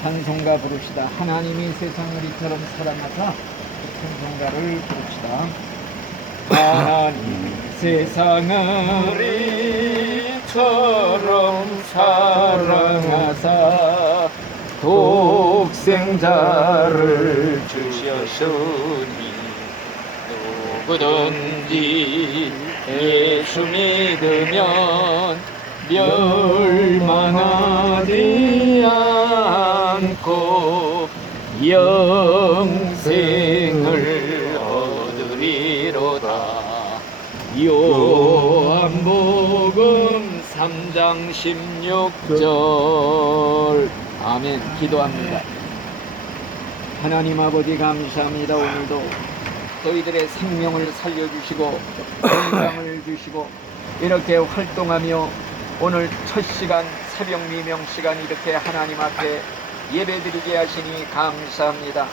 찬송가 부릅시다. 하나님이 세상을 이처럼 사랑하사. 찬송가를 부릅시다. 하나님 세상을 이처럼 사랑하사 독생자를 주셨으니 누구든지 예수 믿으면 멸망하지 않고 영생을 얻으리로다. 요한복음 3장 16절. 아멘. 기도합니다. 하나님 아버지 감사합니다. 오늘도 저희들의 생명을 살려주시고 건강을 주시고 이렇게 활동하며 오늘 첫 시간 새벽 미명 시간 이렇게 하나님 앞에 예배드리게 하시니 감사합니다.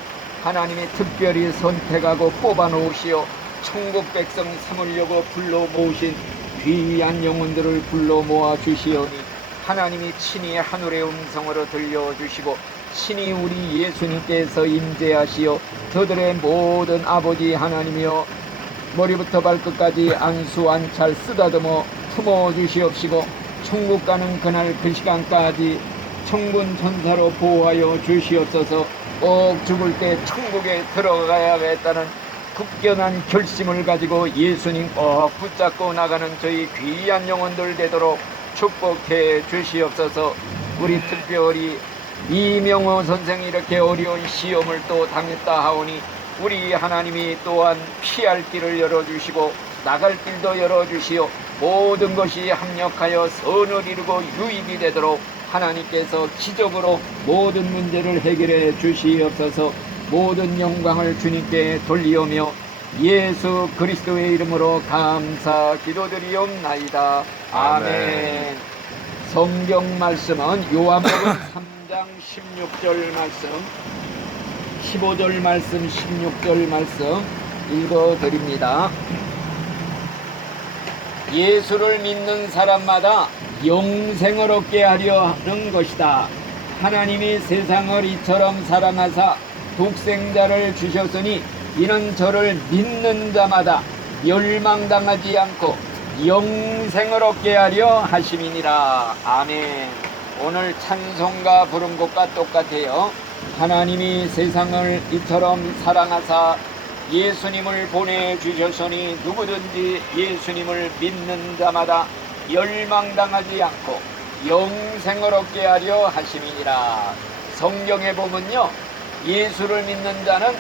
하나님이 특별히 선택하고 뽑아 놓으시어 천국 백성 삼으려고 불러 모으신 귀한 영혼들을 불러 모아 주시오니 하나님이 친히 하늘의 음성으로 들려주시고 친히 우리 예수님께서 임재하시어 저들의 모든 아버지 하나님이여 머리부터 발끝까지 안수 안찰 쓰다듬어 품어 주시옵시고 천국 가는 그날 그 시간까지 천군 천사로 보호하여 주시옵소서. 꼭 죽을 때 천국에 들어가야겠다는 굳건한 결심을 가지고 예수님 꼭 붙잡고 나가는 저희 귀한 영혼들 되도록 축복해 주시옵소서. 우리 특별히 이명호 선생이 이렇게 어려운 시험을 또 당했다 하오니 우리 하나님이 또한 피할 길을 열어주시고 나갈 길도 열어주시오. 모든 것이 합력하여 선을 이루고 유익이 되도록 하나님께서 기적으로 모든 문제를 해결해 주시옵소서. 모든 영광을 주님께 돌리오며 예수 그리스도의 이름으로 감사 기도드리옵나이다. 아멘. 성경 말씀은 요한복음 3장 16절 말씀, 15절 말씀, 16절 말씀 읽어드립니다. 예수를 믿는 사람마다 영생을 얻게 하려 하는 것이다. 하나님이 세상을 이처럼 사랑하사 독생자를 주셨으니 이는 저를 믿는 자마다 멸망당하지 않고 영생을 얻게 하려 하심이니라. 아멘. 오늘 찬송가 부른 것과 똑같아요. 하나님이 세상을 이처럼 사랑하사 예수님을 보내주셨으니 누구든지 예수님을 믿는 자마다 멸망당하지 않고 영생을 얻게 하려 하심이니라. 성경에 보면요, 예수를 믿는 자는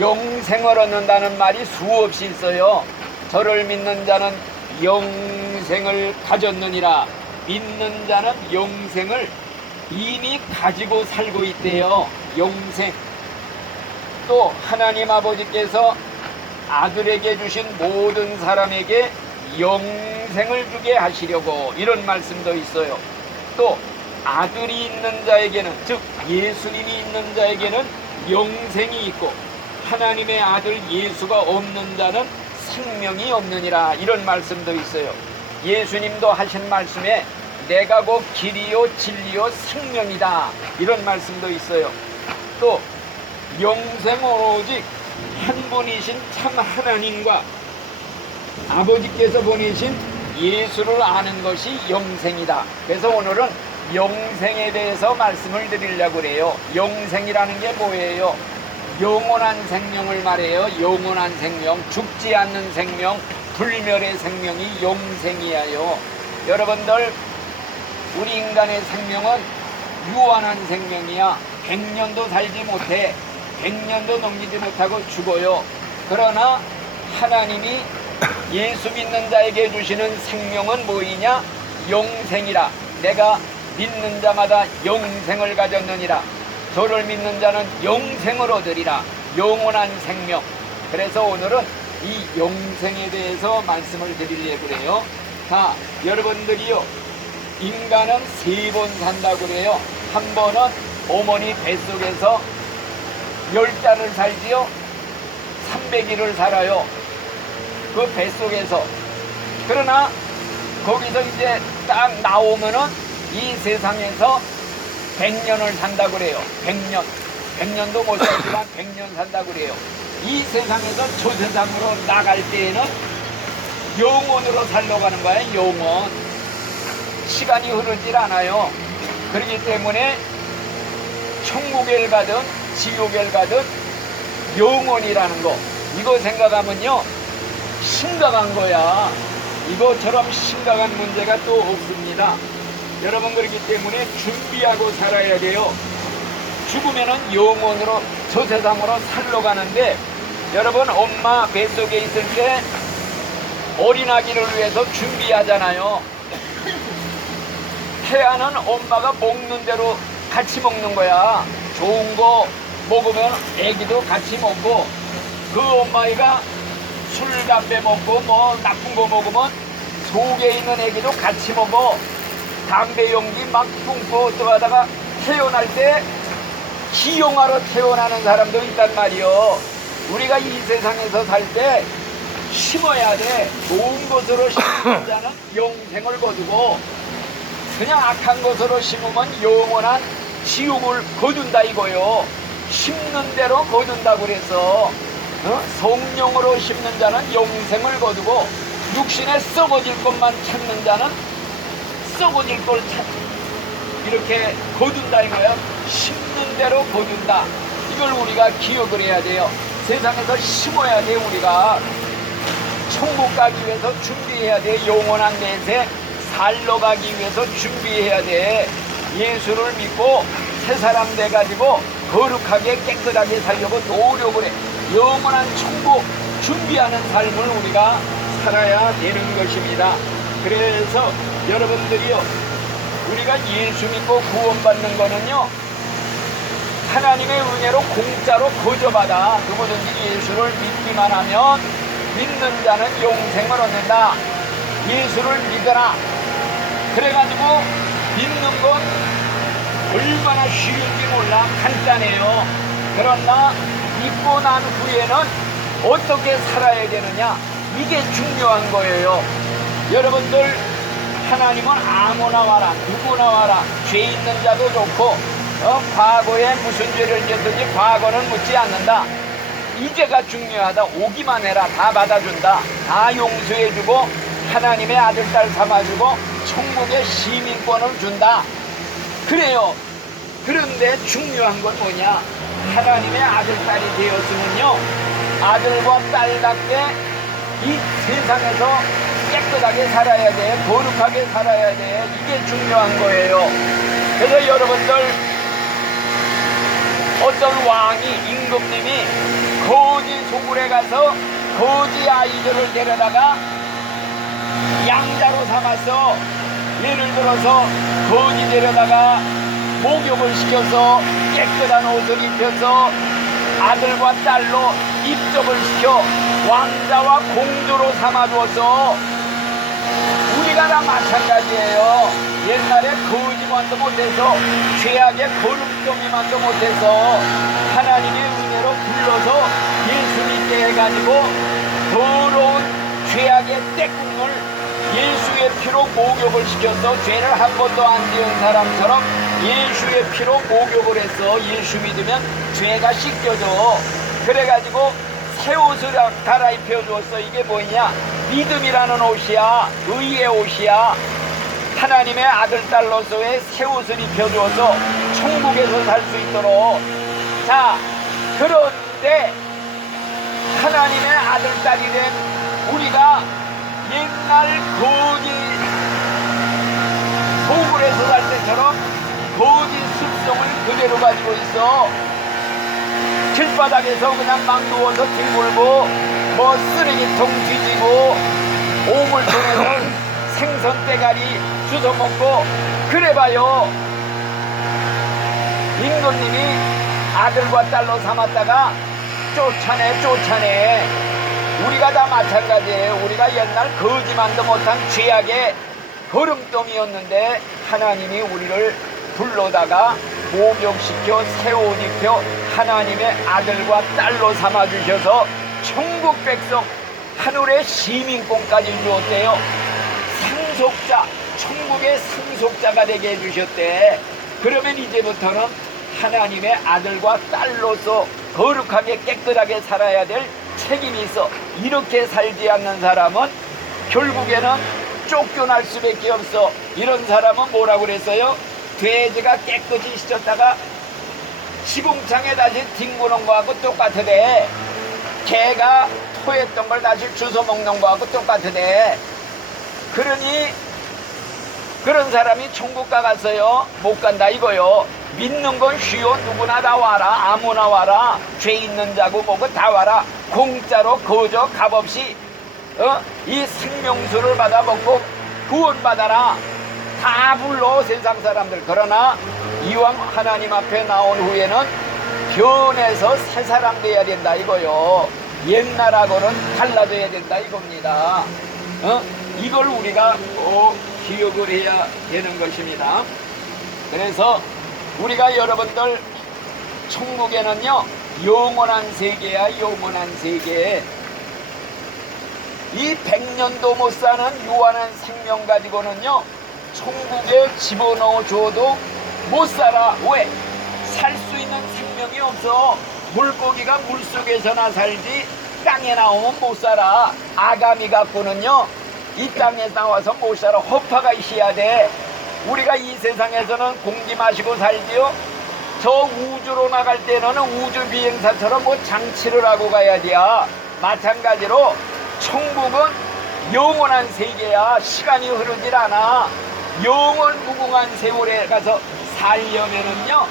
영생을 얻는다는 말이 수없이 있어요. 저를 믿는 자는 영생을 가졌느니라. 믿는 자는 영생을 이미 가지고 살고 있대요. 영생. 또 하나님 아버지께서 아들에게 주신 모든 사람에게 영생을 주게 하시려고 이런 말씀도 있어요. 또 아들이 있는 자에게는, 즉 예수님이 있는 자에게는 영생이 있고 하나님의 아들 예수가 없는 자는 생명이 없느니라. 이런 말씀도 있어요. 예수님도 하신 말씀에 내가 곧 길이요 진리요 생명이다. 이런 말씀도 있어요. 또 영생은 오직 한 분이신 참 하나님과 아버지께서 보내신 예수를 아는 것이 영생이다. 그래서 오늘은 영생에 대해서 말씀을 드리려고 그래요. 영생이라는 게 뭐예요? 영원한 생명을 말해요. 영원한 생명, 죽지 않는 생명, 불멸의 생명이 영생이에요. 여러분들, 우리 인간의 생명은 유한한 생명이야. 100년도 살지 못해. 100년도 넘기지 못하고 죽어요. 그러나 하나님이 예수 믿는 자에게 주시는 생명은 뭐이냐? 영생이라. 내가 믿는 자마다 영생을 가졌느니라. 저를 믿는 자는 영생을 얻으리라. 영원한 생명. 그래서 오늘은 이 영생에 대해서 말씀을 드리려고 그래요. 자, 여러분들이요, 인간은 3번 산다고 그래요. 한 번은 어머니 뱃속에서 10달을 살지요. 300일을 살아요. 그 뱃속에서. 그러나 거기서 이제 딱 나오면은 이 세상에서 100년을 산다 그래요. 100년. 100년도 못 살지만 100년 산다 그래요. 이 세상에서 저 세상으로 나갈 때에는 영원으로 살러 가는 거야. 영원. 시간이 흐르질 않아요. 그렇기 때문에 천국에 가든 지옥에 가든 영원이라는 거, 이거 생각하면요 심각한 거야. 이거처럼 심각한 문제가 또 없습니다. 여러분, 그렇기 때문에 준비하고 살아야 돼요. 죽으면은 영원으로 저 세상으로 살러 가는데, 여러분 엄마 뱃속에 있을 때 어린아기를 위해서 준비하잖아요. 태아는 엄마가 먹는 대로 같이 먹는 거야. 좋은 거 먹으면 애기도 같이 먹고, 그 엄마가 술, 담배 먹고 뭐 나쁜 거 먹으면 속에 있는 애기도 같이 먹어. 담배 용기 막 뿜고 또 하다가 태어날 때 기용하러 태어나는 사람도 있단 말이요. 우리가 이 세상에서 살 때 심어야 돼. 좋은 것으로 심는 자는 영생을 거두고, 그냥 악한 것으로 심으면 영원한 지옥을 거둔다 이거요. 심는 대로 거둔다 그래서 성령으로 심는 자는 영생을 거두고, 육신에 썩어질 것만 찾는 자는 썩어질 걸 이렇게 거둔다 이거예요. 심는 대로 거둔다. 이걸 우리가 기억을 해야 돼요. 세상에서 심어야 돼. 우리가 천국 가기 위해서 준비해야 돼. 영원한 내세 살러 가기 위해서 준비해야 돼. 예수를 믿고 새 사람 돼가지고 거룩하게 깨끗하게 살려고 노력을 해. 영원한 천국 준비하는 삶을 우리가 살아야 되는 것입니다. 그래서 여러분들이요, 우리가 예수 믿고 구원받는 거는요, 하나님의 은혜로 공짜로 거저받아. 누구든지 예수를 믿기만 하면 믿는 자는 영생을 얻는다. 예수를 믿어라. 그래가지고 믿는 건 얼마나 쉬운지 몰라. 간단해요. 그러나 믿고 난 후에는 어떻게 살아야 되느냐, 이게 중요한 거예요. 여러분들, 하나님은 아무나 와라, 누구나 와라. 죄 있는 자도 좋고 과거에 무슨 죄를 지었든지 과거는 묻지 않는다. 이제가 중요하다. 오기만 해라. 다 받아준다. 다 용서해주고 하나님의 아들, 딸 삼아주고 천국의 시민권을 준다. 그래요. 그런데 중요한 건 뭐냐, 하나님의 아들, 딸이 되었으면요, 아들과 딸답게 이 세상에서 깨끗하게 살아야 돼. 거룩하게 살아야 돼. 이게 중요한 거예요. 그래서 여러분들, 어떤 왕이, 임금님이 거지 소굴에 가서 거지 아이들을 데려다가 양자로 삼아서, 예를 들어서 거지 데려다가 목욕을 시켜서 깨끗한 옷을 입혀서 아들과 딸로 입적을 시켜 왕자와 공주로 삼아주어서, 우리가 다 마찬가지예요. 옛날에 거지만도 못해서, 죄악의 거룩덩이만도 못해서 하나님의 은혜로 불러서 예수 믿게 해가지고 더러운 죄악의 때꿈을 예수의 피로 목욕을 시켜서 죄를 한 번도 안 지은 사람처럼 예수의 피로 목욕을 해서 예수 믿으면 죄가 씻겨져. 그래가지고 새 옷을 갈아입혀 주었어. 이게 뭐냐, 믿음이라는 옷이야. 의의 옷이야. 하나님의 아들, 딸로서의 새 옷을 입혀 주어서 천국에서 살 수 있도록. 자, 그런데 하나님의 아들, 딸이 된 우리가 옛날 거지 소굴에서 살 때처럼 거지 습성을 그대로 가지고 있어. 길바닥에서 그냥 막 누워서 뒹굴고, 뭐 쓰레기통 뒤지고, 오물통에서 생선 대가리 주워먹고 그래봐요. 임금님이 아들과 딸로 삼았다가 쫓아내. 우리가 다 마찬가지예요. 우리가 옛날 거지만도 못한 죄악의 거름덩이였는데 하나님이 우리를 불러다가 목욕시켜 새 옷 입혀 하나님의 아들과 딸로 삼아주셔서 천국 백성, 하늘의 시민권까지 주었대요. 상속자, 천국의 상속자가 되게 해주셨대. 그러면 이제부터는 하나님의 아들과 딸로서 거룩하게 깨끗하게 살아야 될 책임이 있어. 이렇게 살지 않는 사람은 결국에는 쫓겨날 수밖에 없어. 이런 사람은 뭐라고 그랬어요? 돼지가 깨끗이 씻었다가 시궁창에 다시 뒹구는 거하고 똑같으대. 개가 토했던 걸 다시 주워 먹는 거하고 똑같으대. 그러니 그런 사람이 천국 가갔어요? 못 간다 이거요. 믿는 건 쉬워. 누구나 다 와라. 아무나 와라. 죄 있는 자고 뭐고 다 와라. 공짜로 거저 값없이 이 생명수를 받아 먹고 구원받아라. 다 불러 세상 사람들. 그러나 이왕 하나님 앞에 나온 후에는 변해서 새 사람 돼야 된다 이거요. 옛날하고는 달라져야 된다 이겁니다. 이걸 우리가 꼭 기억을 해야 되는 것입니다. 그래서 우리가 여러분들 천국에는요 영원한 세계야. 영원한 세계. 이 100년도 못 사는 유한한 생명 가지고는요 천국에 집어넣어 줘도 못 살아. 왜? 살 수 있는 생명이 없어. 물고기가 물속에서나 살지 땅에 나오면 못 살아. 아가미 갖고는요 이 땅에 나와서 못 살아. 허파가 있어야 돼. 우리가 이 세상에서는 공기 마시고 살지요. 저 우주로 나갈 때는 우주 비행사처럼 뭐 장치를 하고 가야 돼. 마찬가지로 천국은 영원한 세계야. 시간이 흐르질 않아. 영원 무궁한 세월에 가서 살려면은요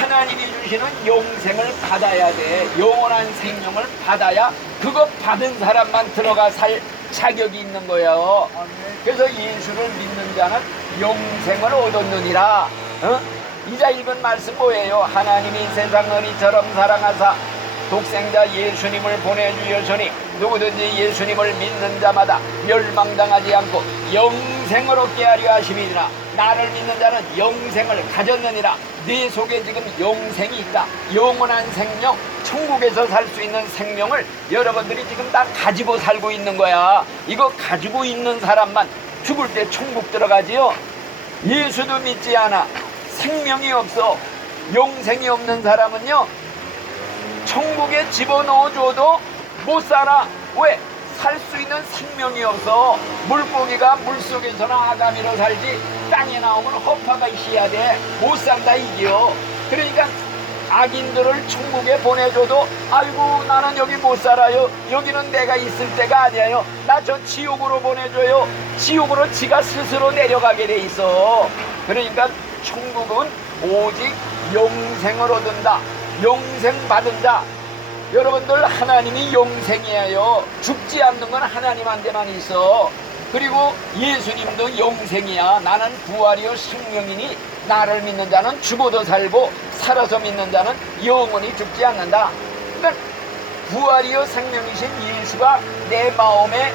하나님이 주시는 영생을 받아야 돼. 영원한 생명을 받아야 그거 받은 사람만 들어가 살 자격이 있는 거예요. 그래서 예수를 믿는 자는 영생을 얻었느니라. 이자 읽은 말씀 뭐예요? 하나님이 세상을 이처럼 사랑하사 독생자 예수님을 보내주셨으니 누구든지 예수님을 믿는 자마다 멸망당하지 않고 영생을 얻게 하려 하심이니라. 나를 믿는 자는 영생을 가졌느니라. 네 속에 지금 영생이 있다. 영원한 생명, 천국에서 살 수 있는 생명을 여러분들이 지금 다 가지고 살고 있는 거야. 이거 가지고 있는 사람만 죽을 때 천국 들어가지요. 예수도 믿지 않아. 생명이 없어. 영생이 없는 사람은요 천국에 집어넣어줘도 못 살아. 왜? 살 수 있는 생명이 없어. 물고기가 물속에서나 아가미로 살지 땅에 나오면 허파가 있어야 돼. 못 산다 이게요. 그러니까 악인들을 천국에 보내줘도 아이고 나는 여기 못 살아요. 여기는 내가 있을 때가 아니에요. 나 저 지옥으로 보내줘요. 지옥으로 지가 스스로 내려가게 돼 있어. 그러니까 천국은 오직 영생을 얻는다. 영생 받은 자. 여러분들 하나님이 영생이에요. 죽지 않는 건 하나님한테만 있어. 그리고 예수님도 영생이야. 나는 부활이요 생명이니 나를 믿는 자는 죽어도 살고 살아서 믿는 자는 영원히 죽지 않는다. 그러니까 부활이요 생명이신 예수가 내 마음에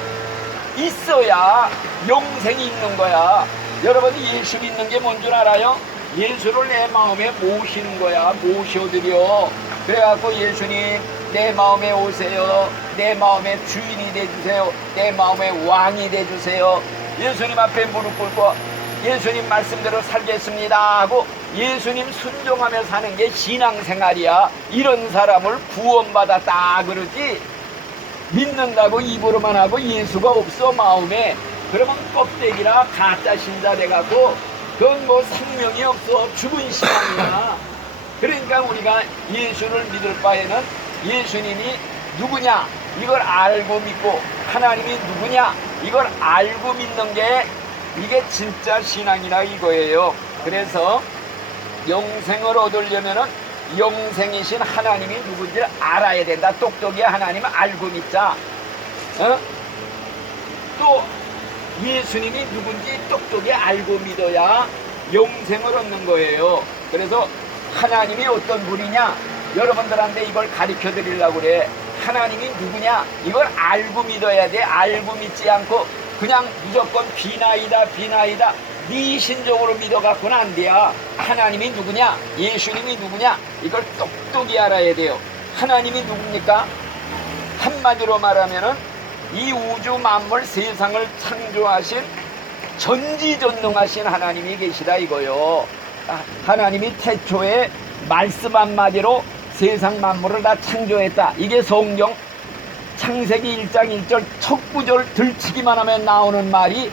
있어야 영생이 있는 거야. 여러분이 예수 믿는 게 뭔 줄 알아요? 예수를 내 마음에 모시는 거야. 모셔드려. 그래갖고 예수님 내 마음에 오세요. 내 마음의 주인이 돼주세요. 내 마음의 왕이 돼주세요. 예수님 앞에 무릎 꿇고 예수님 말씀대로 살겠습니다 하고 예수님 순종하며 사는 게 신앙생활이야. 이런 사람을 구원받았다 그러지, 믿는다고 입으로만 하고 예수가 없어 마음에, 그러면 껍데기라 가짜 신자 돼갖고 그건 뭐 생명이 없어. 죽은 신앙이야. 그러니까 우리가 예수를 믿을 바에는 예수님이 누구냐 이걸 알고 믿고 하나님이 누구냐 이걸 알고 믿는 게 이게 진짜 신앙이라 이거예요. 그래서 영생을 얻으려면은 영생이신 하나님이 누군지를 알아야 된다. 똑똑히 하나님을 알고 믿자. 또 예수님이 누군지 똑똑히 알고 믿어야 영생을 얻는 거예요. 그래서 하나님이 어떤 분이냐 여러분들한테 이걸 가르쳐 드리려고 그래. 하나님이 누구냐 이걸 알고 믿어야 돼. 알고 믿지 않고 그냥 무조건 비나이다 네 신종으로 믿어갖고는 안 돼요. 하나님이 누구냐 예수님이 누구냐 이걸 똑똑히 알아야 돼요. 하나님이 누굽니까? 한마디로 말하면은 이 우주 만물 세상을 창조하신 전지전능하신 하나님이 계시다 이거요. 하나님이 태초에 말씀 한마디로 세상 만물을 다 창조했다. 이게 성경 창세기 1장 1절 첫 구절 들치기만 하면 나오는 말이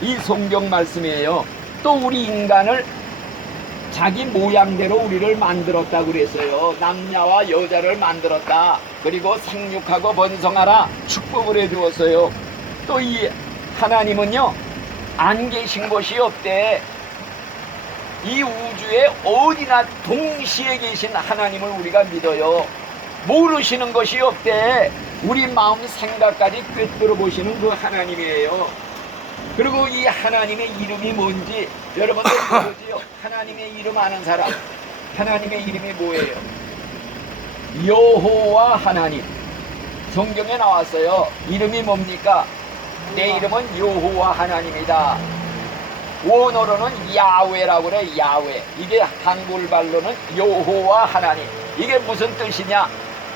이 성경 말씀이에요. 또 우리 인간을 자기 모양대로 우리를 만들었다고 그랬어요. 남자와 여자를 만들었다. 그리고 생육하고 번성하라 축복을 해주었어요. 또 이 하나님은요, 안 계신 곳이 없대. 이 우주에 어디나 동시에 계신 하나님을 우리가 믿어요. 모르시는 것이 없대. 우리 마음 생각까지 꿰뚫어 보시는 그 하나님이에요. 그리고 이 하나님의 이름이 뭔지 여러분들 모르지요? 하나님의 이름 아는 사람, 하나님의 이름이 뭐예요? 여호와 하나님. 성경에 나왔어요. 이름이 뭡니까? 내 이름은 여호와 하나님이다. 원어로는 야훼라고 그래. 야훼. 이게 한글말로는 여호와 하나님. 이게 무슨 뜻이냐?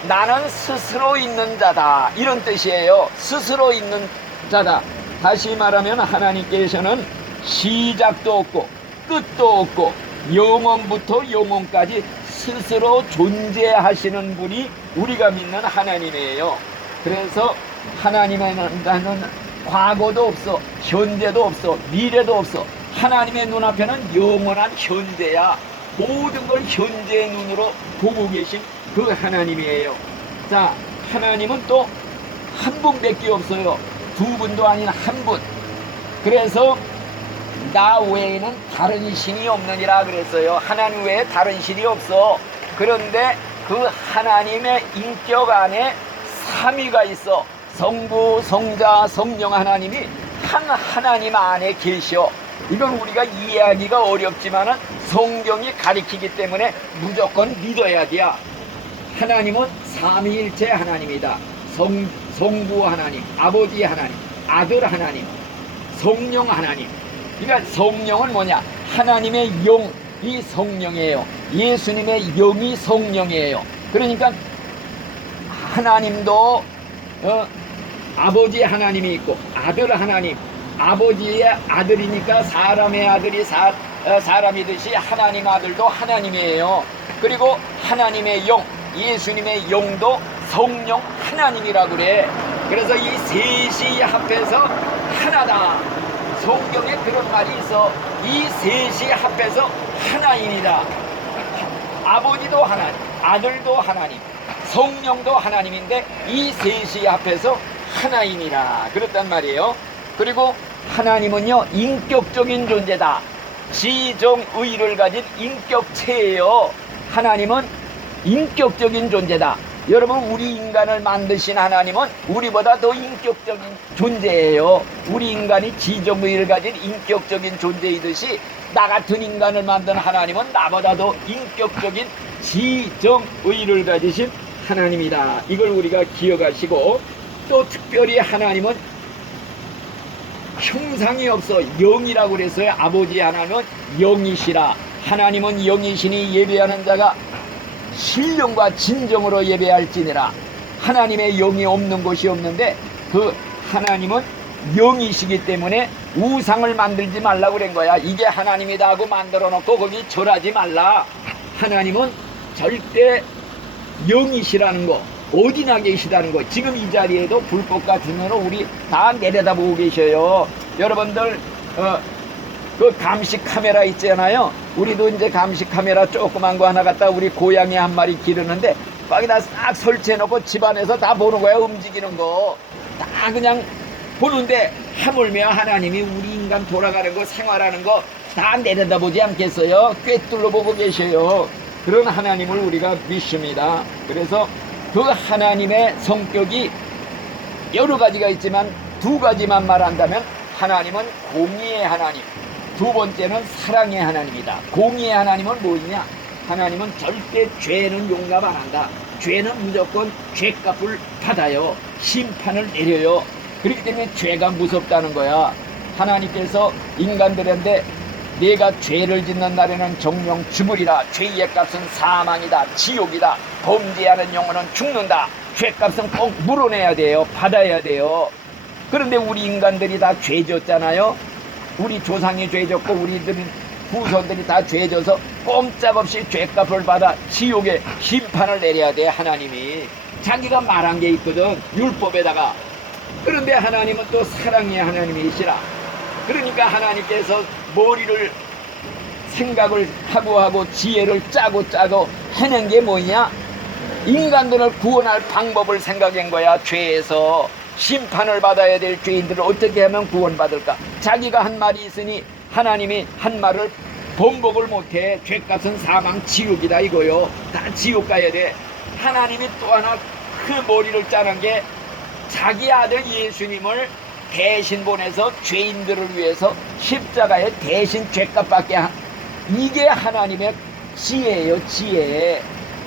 나는 스스로 있는 자다, 이런 뜻이에요. 스스로 있는 자다. 다시 말하면 하나님께서는 시작도 없고 끝도 없고 영원부터 영원까지 스스로 존재하시는 분이 우리가 믿는 하나님이에요. 그래서 하나님에는 과거도 없어, 현재도 없어, 미래도 없어. 하나님의 눈앞에는 영원한 현재야. 모든 걸 현재의 눈으로 보고 계신 그 하나님이에요. 자, 하나님은 또 한 분밖에 없어요. 두 분도 아닌 한 분. 그래서 나 외에는 다른 신이 없느니라 그랬어요. 하나님 외에 다른 신이 없어. 그런데 그 하나님의 인격 안에 삼위가 있어. 성부, 성자, 성령 하나님이 한 하나님 안에 계셔. 이건 우리가 이해하기가 어렵지만은 성경이 가리키기 때문에 무조건 믿어야 돼. 하나님은 삼위일체 하나님이다. 성부 하나님, 아버지 하나님, 아들 하나님, 성령 하나님. 그러니까 성령은 뭐냐? 하나님의 영이 성령이에요. 예수님의 영이 성령이에요. 그러니까 하나님도 아버지 하나님이 있고 아들 하나님, 아버지의 아들이니까 사람의 아들이 사람이듯이 하나님 아들도 하나님이에요. 그리고 하나님의 영, 예수님의 영도 성령 하나님이라고 그래. 그래서 이 셋이 합해서 하나다. 성경에 그런 말이 있어. 이 셋이 합해서 하나입니다. 아버지도 하나님, 아들도 하나님, 성령도 하나님인데 이 셋이 합해서 하나이니라 그랬단 말이에요. 그리고 하나님은요, 인격적인 존재다. 지정의를 가진 인격체예요. 하나님은 인격적인 존재다. 여러분, 우리 인간을 만드신 하나님은 우리보다 더 인격적인 존재예요. 우리 인간이 지정의를 가진 인격적인 존재이듯이 나 같은 인간을 만든 하나님은 나보다 더 인격적인 지정의를 가지신 하나님이다. 이걸 우리가 기억하시고, 또 특별히 하나님은 형상이 없어. 영이라고 그랬어요. 아버지 하나님은 영이시라. 하나님은 영이시니 예배하는 자가 신령과 진정으로 예배할지니라. 하나님의 영이 없는 곳이 없는데 그 하나님은 영이시기 때문에 우상을 만들지 말라고 그런 거야. 이게 하나님이다 하고 만들어 놓고 거기 절하지 말라. 하나님은 절대 영이시라는 거, 어디나 계시다는 거. 지금 이 자리에도 불꽃 같은 눈으로 우리 다 내려다보고 계셔요. 여러분들 그 감식 카메라 있잖아요. 우리도 이제 감식 카메라 조그만 거 하나 갖다 우리 고양이 한 마리 기르는데 거기다 싹 설치해놓고 집안에서 다 보는 거야. 움직이는 거 다 그냥 보는데, 하물며 하나님이 우리 인간 돌아가는 거, 생활하는 거 다 내려다보지 않겠어요? 꿰뚫러 보고 계셔요. 그런 하나님을 우리가 믿습니다. 그래서 그 하나님의 성격이 여러 가지가 있지만 두 가지만 말한다면, 하나님은 공의의 하나님, 두 번째는 사랑의 하나님이다. 공의의 하나님은 뭐냐? 하나님은 절대 죄는 용납 안 한다. 죄는 무조건 죄값을 받아요. 심판을 내려요. 그렇기 때문에 죄가 무섭다는 거야. 하나님께서 인간들한테 내가 죄를 짓는 날에는 정령 죽으리라. 죄의 값은 사망이다, 지옥이다. 범죄하는 영혼은 죽는다. 죄값은 꼭 물어내야 돼요. 받아야 돼요. 그런데 우리 인간들이 다 죄 졌잖아요. 우리 조상이 죄 졌고 우리들은 후손들이 다 죄져서 꼼짝없이 죄값을 받아 지옥에 심판을 내려야 돼. 하나님이 자기가 말한 게 있거든, 율법에다가. 그런데 하나님은 또 사랑의 하나님이시라. 그러니까 하나님께서 머리를 생각을 하고 지혜를 짜고 해낸 게 뭐냐? 인간들을 구원할 방법을 생각한 거야. 죄에서 심판을 받아야 될 죄인들을 어떻게 하면 구원받을까? 자기가 한 말이 있으니 하나님이 한 말을 번복을 못해. 죄값은 사망 지옥이다 이거요. 다 지옥 가야 돼. 하나님이 또 하나 그 머리를 짜는 게 자기 아들 예수님을 대신 보내서 죄인들을 위해서 십자가에 대신 죄값 받게 한, 이게 하나님의 지혜예요, 지혜.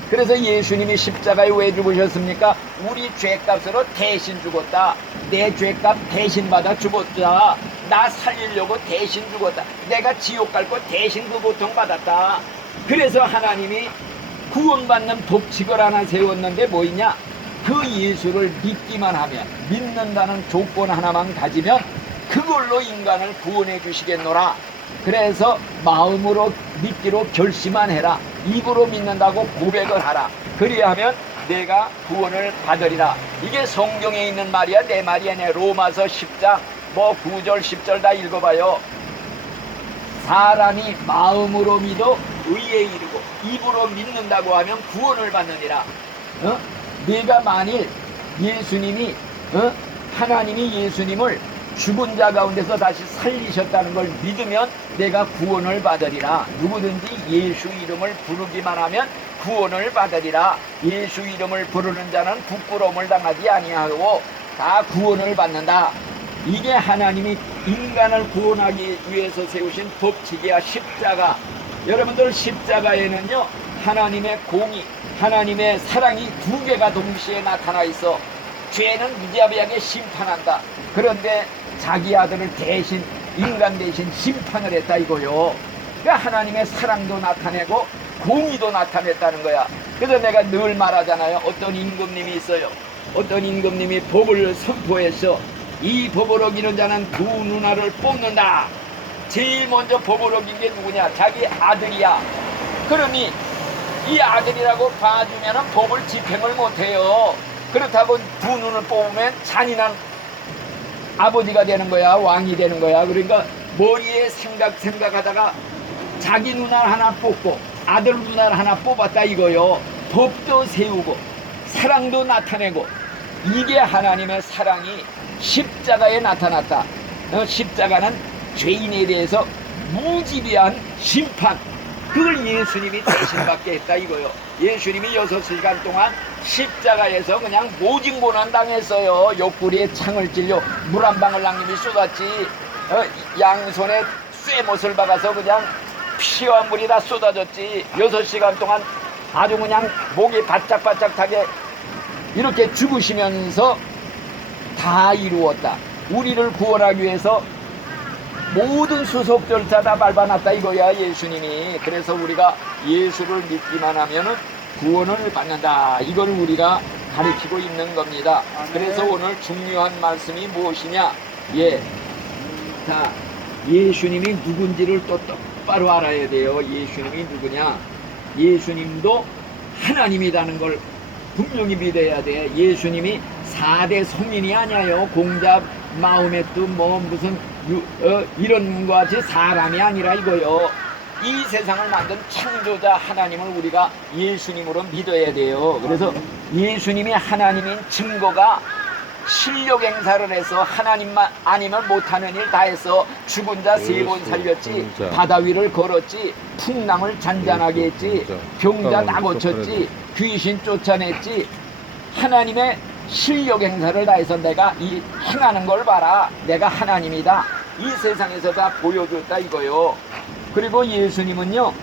그래서 예수님이 십자가에 왜 죽으셨습니까? 우리 죄값으로 대신 죽었다. 내 죄값 대신 받아 죽었다. 나 살리려고 대신 죽었다. 내가 지옥 갈 거 대신 그 고통 받았다. 그래서 하나님이 구원받는 법칙을 하나 세웠는데 뭐 있냐? 그 예수를 믿기만 하면, 믿는다는 조건 하나만 가지면 그걸로 인간을 구원해 주시겠노라. 그래서 마음으로 믿기로 결심만 해라. 입으로 믿는다고 고백을 하라. 그리하면 내가 구원을 받으리라. 이게 성경에 있는 말이야, 내 말이 아니야. 로마서 10장 9절 10절 다 읽어봐요. 사람이 마음으로 믿어 의에 이르고 입으로 믿는다고 하면 구원을 받느니라. 내가 만일 예수님이 하나님이 예수님을 죽은 자 가운데서 다시 살리셨다는 걸 믿으면 내가 구원을 받으리라. 누구든지 예수 이름을 부르기만 하면 구원을 받으리라. 예수 이름을 부르는 자는 부끄러움을 당하지 아니하고 다 구원을 받는다. 이게 하나님이 인간을 구원하기 위해서 세우신 법칙이야, 십자가. 여러분들, 십자가에는요 하나님의 공의, 하나님의 사랑이 두 개가 동시에 나타나 있어. 죄는 무자비하게 심판한다. 그런데 자기 아들을 대신, 인간 대신 심판을 했다 이거요. 그러니까 하나님의 사랑도 나타내고 공의도 나타냈다는 거야. 그래서 내가 늘 말하잖아요. 어떤 임금님이 있어요. 어떤 임금님이 법을 선포해서 이 법을 어기는 자는 두 누나를 뽑는다. 제일 먼저 법을 어긴 게 누구냐? 자기 아들이야. 그러니 이 아들이라고 봐주면 법을 집행을 못해요. 그렇다고 두 눈을 뽑으면 잔인한 아버지가 되는 거야, 왕이 되는 거야. 그러니까 머리에 생각하다가 자기 누나를 하나 뽑고 아들 누나를 하나 뽑았다 이거요. 법도 세우고 사랑도 나타내고, 이게 하나님의 사랑이 십자가에 나타났다. 십자가는 죄인에 대해서 무지비한 심판, 그걸 예수님이 대신 받게 했다 이거요. 예수님이 6시간 동안 십자가에서 그냥 모진 고난 당했어요. 옆구리에 창을 찔려 물 한 방울 낭님이 쏟았지. 양손에 쇠못을 박아서 그냥 피와 물이 다 쏟아졌지. 6시간 동안 아주 그냥 목이 바짝바짝하게 이렇게 죽으시면서 다 이루었다. 우리를 구원하기 위해서 모든 수속 절차 다 밟아놨다 이거야, 예수님이. 그래서 우리가 예수를 믿기만 하면은 구원을 받는다. 이걸 우리가 가르치고 있는 겁니다. 그래서 오늘 중요한 말씀이 무엇이냐? 자, 예수님이 누군지를 또 똑바로 알아야 돼요. 예수님이 누구냐? 예수님도 하나님이라는 걸 분명히 믿어야 돼. 예수님이 4대 성인이 아니에요. 공자, 마음의 뜻, 무슨 이런 것 같이 사람이 아니라 이거요. 이 세상을 만든 창조자 하나님을 우리가 예수님으로 믿어야 돼요. 그래서 예수님이 하나님인 증거가 실력 행사를 해서 하나님만 아니면 못하는 일 다 해서 죽은 자 3번 살렸지, 바다 위를 걸었지, 풍랑을 잔잔하게 했지, 병자 다 고쳤지, 귀신 쫓아냈지. 하나님의 실력 행사를 다해서 내가 이 행하는 걸 봐라, 내가 하나님이다, 이 세상에서 다 보여줬다 이거요. 그리고 예수님은요,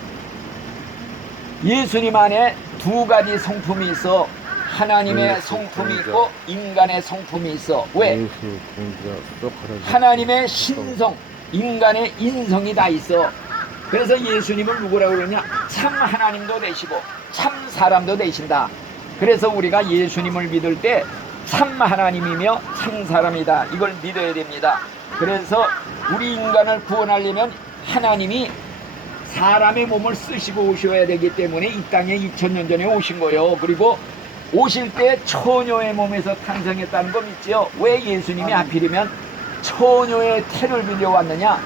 예수님 안에 2가지 성품이 있어. 하나님의 성품이 있고 인간의 성품이 있어. 왜? 하나님의 신성, 인간의 인성이 다 있어. 그래서 예수님을 누구라고 그러냐? 참 하나님도 되시고 참 사람도 되신다. 그래서 우리가 예수님을 믿을 때 참 하나님이며 참 사람이다, 이걸 믿어야 됩니다. 그래서 우리 인간을 구원하려면 하나님이 사람의 몸을 쓰시고 오셔야 되기 때문에 이 땅에 2000년 전에 오신 거예요. 그리고 오실 때 처녀의 몸에서 탄생했다는 거 믿지요? 왜 예수님이 하필이면 처녀의 태를 빌려왔느냐?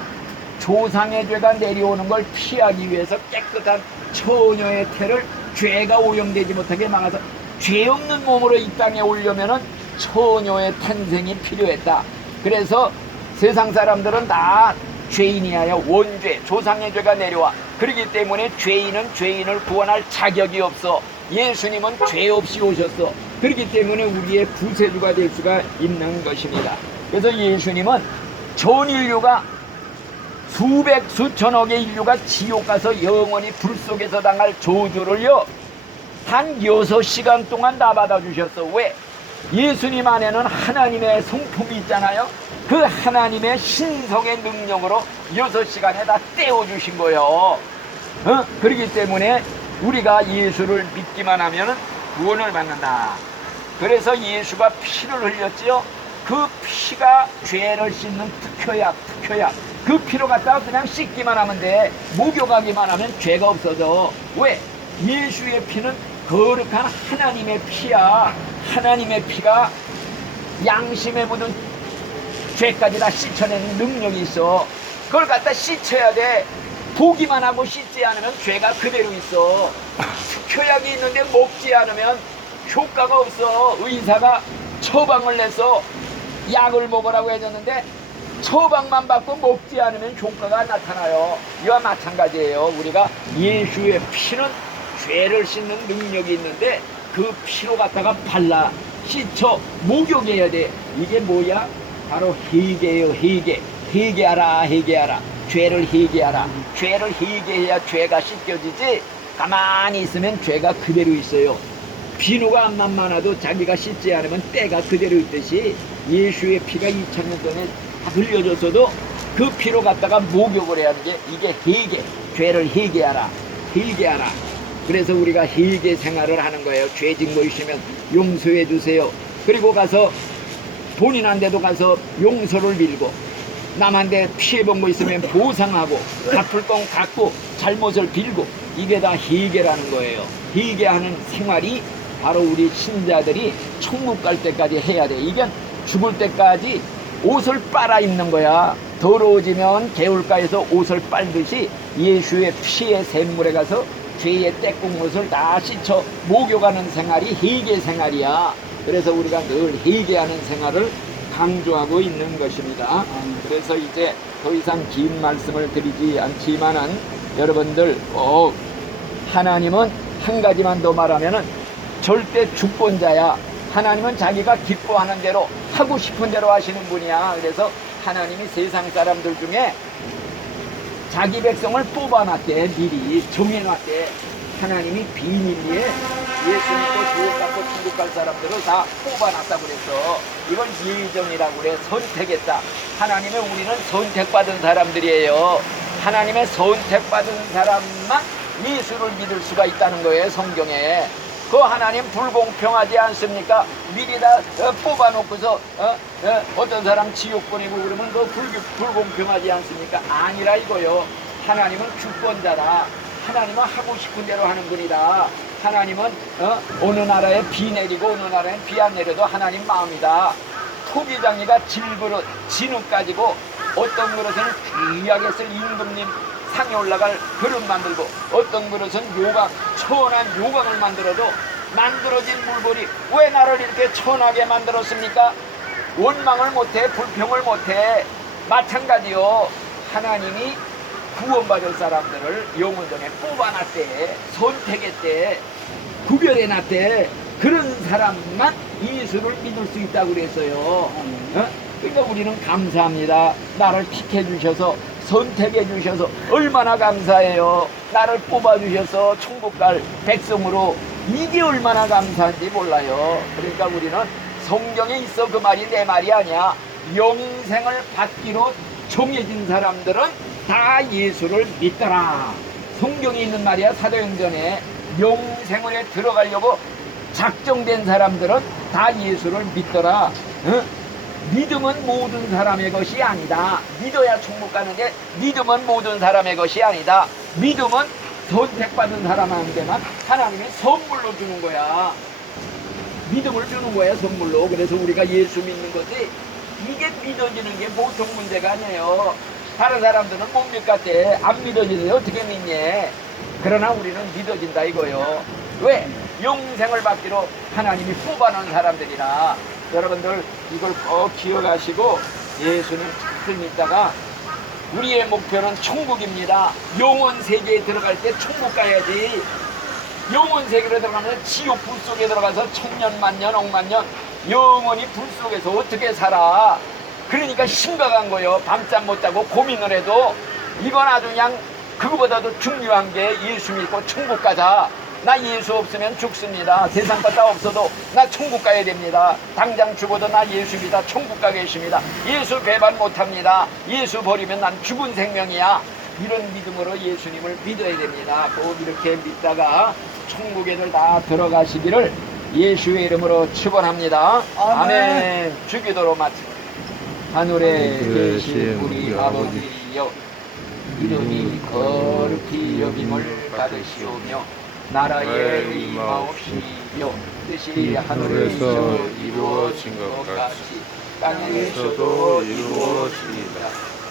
조상의 죄가 내려오는 걸 피하기 위해서 깨끗한 처녀의 태를 죄가 오염되지 못하게 막아서 죄 없는 몸으로 이 땅에 오려면은 처녀의 탄생이 필요했다. 그래서 세상 사람들은 다 죄인이하여 원죄, 조상의 죄가 내려와. 그렇기 때문에 죄인은 죄인을 구원할 자격이 없어. 예수님은 죄 없이 오셨어. 그렇기 때문에 우리의 구세주가 될 수가 있는 것입니다. 그래서 예수님은 전 인류가 수백 수천억의 인류가 지옥 가서 영원히 불 속에서 당할 저주를요 한 6시간 동안 다 받아주셨어. 왜? 예수님 안에는 하나님의 성품이 있잖아요. 그 하나님의 신성의 능력으로 6시간에 다 떼어주신 거예요. 그렇기 때문에 우리가 예수를 믿기만 하면 구원을 받는다. 그래서 예수가 피를 흘렸지요. 그 피가 죄를 씻는 특효약. 그 피로 갖다가 그냥 씻기만 하면 돼. 목욕하기만 하면 죄가 없어져. 왜? 예수의 피는 거룩한 하나님의 피야. 하나님의 피가 양심에 묻은 죄까지 다 씻어내는 능력이 있어. 그걸 갖다 씻어야 돼. 보기만 하고 씻지 않으면 죄가 그대로 있어. 특효약이 있는데 먹지 않으면 효과가 없어. 의사가 처방을 내서 약을 먹으라고 해줬는데 처방만 받고 먹지 않으면 효과가 나타나요. 이와 마찬가지예요. 우리가 예수의 피는 죄를 씻는 능력이 있는데 그 피로 갖다가 발라 씻어 목욕해야 돼. 이게 뭐야? 바로 회개예요. 회개하라. 죄를 회개하라. 죄를 회개해야 죄가 씻겨지지. 가만히 있으면 죄가 그대로 있어요. 비누가 암만 많아도 자기가 씻지 않으면 때가 그대로 있듯이 예수의 피가 2000년 전에 다 흘려졌어도 그 피로 갖다가 목욕을 해야 하는 게 이게 회개. 죄를 회개하라. 그래서 우리가 회개 생활을 하는 거예요. 죄 진 거 있으면 용서해 주세요. 그리고 가서 본인한테도 가서 용서를 빌고, 남한테 피해본 거 있으면 보상하고, 갚을 건 갚고, 잘못을 빌고, 이게 다 회개라는 거예요. 회개하는 생활이 바로 우리 신자들이 천국 갈 때까지 해야 돼. 이게 죽을 때까지 옷을 빨아 입는 거야. 더러워지면 개울가에서 옷을 빨듯이 예수의 피의 샘물에 가서 죄의 때국못을 다 씻어 목욕하는 생활이 회개 생활이야. 그래서 우리가 늘 회개하는 생활을 강조하고 있는 것입니다. 그래서 이제 더 이상 긴 말씀을 드리지 않지만은 여러분들 하나님은 한 가지만 더 말하면은 절대 주권자야. 하나님은 자기가 기뻐하는 대로 하고 싶은 대로 하시는 분이야. 그래서 하나님이 세상 사람들 중에 자기 백성을 뽑아놨대. 미리 정해놨대. 하나님이 비밀리에 예수 믿고 구원받고 천국 갈 사람들을 다 뽑아놨다고 그랬어. 이건 예정이라고 그래. 선택했다. 하나님의 우리는 선택받은 사람들이에요. 하나님의 선택받은 사람만 예수를 믿을 수가 있다는 거예요. 성경에. 그 하나님 불공평하지 않습니까? 미리 다 뽑아놓고서 어떤 사람 지옥 보내고 그러면 그 불공평하지 않습니까? 아니라 이거요. 하나님은 주권자다. 하나님은 하고 싶은 대로 하는 분이다. 하나님은 어느 나라에 비 내리고 어느 나라에 비 안 내려도 하나님 마음이다. 토기장이가 질그릇 진흙 가지고 어떤 그릇은 귀하게 쓸 임금님 상에 올라갈 그릇 만들고, 어떤 그릇은 천한 요강을 만들어도 만들어진 물건이 왜 나를 이렇게 천하게 만들었습니까? 원망을 못해, 불평을 못해. 마찬가지요. 하나님이 구원받을 사람들을 영원전에 뽑아놨대. 선택했대. 구별해놨대. 그런 사람만 예수를 믿을 수 있다고 그랬어요. 그러니까 우리는 감사합니다. 나를 픽해 주셔서, 선택해 주셔서 얼마나 감사해요. 나를 뽑아 주셔서 천국 갈 백성으로. 이게 얼마나 감사한지 몰라요. 그러니까 우리는 성경에 있어 그 말이 내 말이 아니야. 영생을 받기로 정해진 사람들은 다 예수를 믿더라. 성경에 있는 말이야. 사도행전에 영생을 들어가려고 작정된 사람들은 다 예수를 믿더라. 믿음은 모든 사람의 것이 아니다. 믿어야 천국 가는데 믿음은 모든 사람의 것이 아니다. 믿음은 선택받은 사람한테만 하나님이 선물로 주는 거야. 믿음을 주는 거야, 선물로. 그래서 우리가 예수 믿는 거지, 이게 믿어지는 게 보통 문제가 아니에요. 다른 사람들은 못 믿겠대. 안 믿어지는데 어떻게 믿니? 그러나 우리는 믿어진다 이거요. 왜? 영생을 받기로 하나님이 뽑아놓은 사람들이라. 여러분들 이걸 꼭 기억하시고 예수님 잘 믿다가, 우리의 목표는 천국입니다. 영원 세계에 들어갈 때 천국 가야지. 영원 세계로 들어가면 지옥 불 속에 들어가서 천년 만년 억만년 영원히 불 속에서 어떻게 살아. 그러니까 심각한 거예요. 밤잠 못 자고 고민을 해도 이건 아주 그냥 그거보다도 중요한 게 예수 믿고 천국 가자. 나 예수 없으면 죽습니다. 세상 갖다 없어도 나 천국 가야 됩니다. 당장 죽어도 나 예수 믿어 천국 가겠습니다. 예수 배반 못합니다. 예수 버리면 난 죽은 생명이야. 이런 믿음으로 예수님을 믿어야 됩니다. 꼭 이렇게 믿다가 천국에들 다 들어가시기를 예수의 이름으로 축원합니다. 아멘. 주기도로 마칩니다. 하늘에 계신 우리 아버지여, 이름이 거룩히 여김을 받으시오며 나라의 임하옵시며 뜻이 하늘에서 이루어진 것 같이 땅에서도 이루어지이다.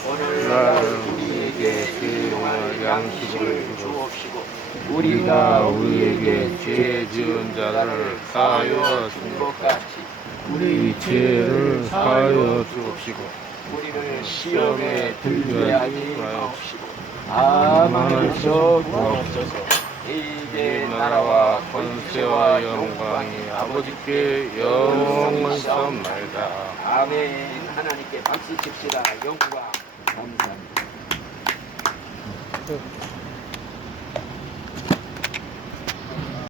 오늘날 우리에게 일용할 양식을 주옵시고 우리가 우리에게 죄 지은 자를 사하여 준 것 같이 우리 죄를 사하여 주옵시고 우리를 시험에 들게 하지 마옵시고 다만에서 구하옵소서. 이제 나라와 권세와 영광이 아버지께 영원하옵나이다. 아멘. 하나님께 박수 칩시다. 영광 감사합니다.